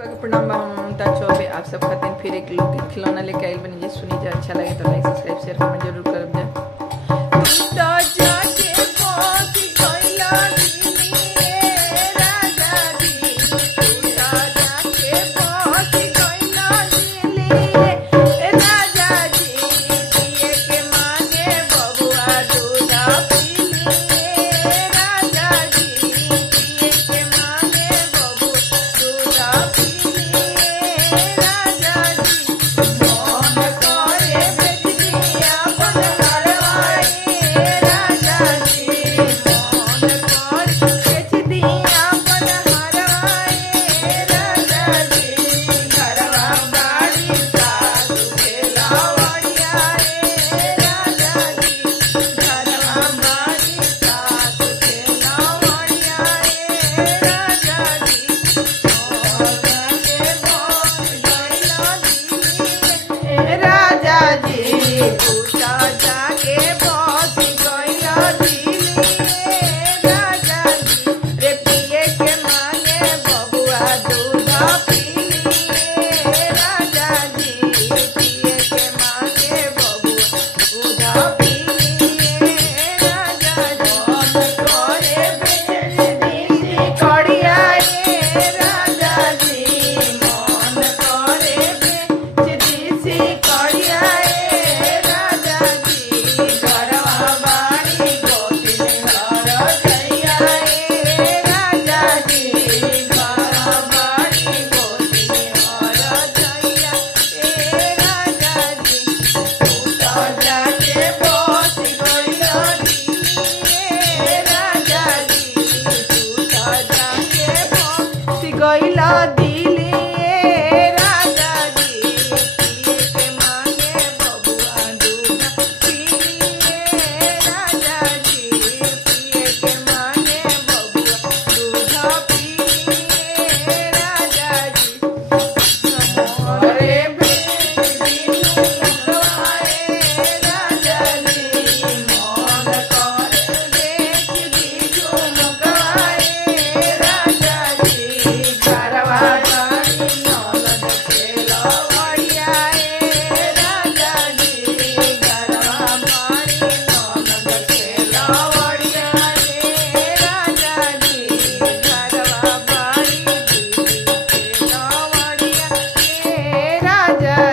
प्रणाम ममता चौबे आप सब खाते हैं। फिर एक लोग खिलौना लेके आए बनी सुनी जा। अच्छा लगे तो लाइक सब्सक्राइब शेयर कमेंट जरूर कर राजा जी रे पिए के मांगे बबुआ दूध